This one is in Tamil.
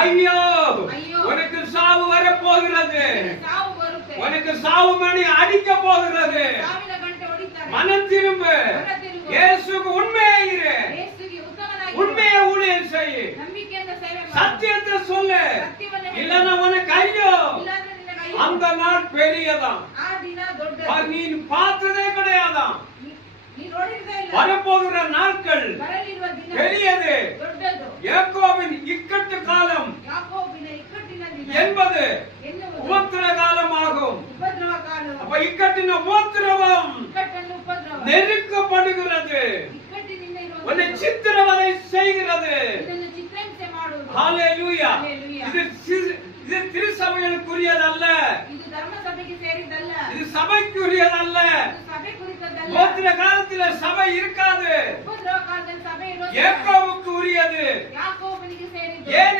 ஐயோ உனக்கு சாவு வர போகிறது, உனக்கு சாவு மணி அடிக்க போகிறது. மனம் திரும்பு, இயேசுக்கு உண்மையா இரு, உண்மையை ஊழியம் செய்யு, சத்தியத்தை சொல்லு. இல்லன்னா உனக்கு ஐயோ அந்த நாள் பெரியதான், நீ பார்த்ததே கிடையாதான். வரப்போகிற நாட்கள் பெரியது. யாக்கோபின் இக்கட்டு காலம் என்பது உபத்திர காலமாகும். அப்ப இக்கட்டின உபத்திரவம் நெருக்கப்படுகிறது, உன்னை சித்திரவதை செய்கிறது. ஹல்லேலூயா. இது திருச்சபைகளுக்குரியதல்ல, இது சபைக்குரியதல்ல. உபத்திர காலத்தில் சபை இருக்காது, யாக்கோபுக்கு உரியது. ஏன்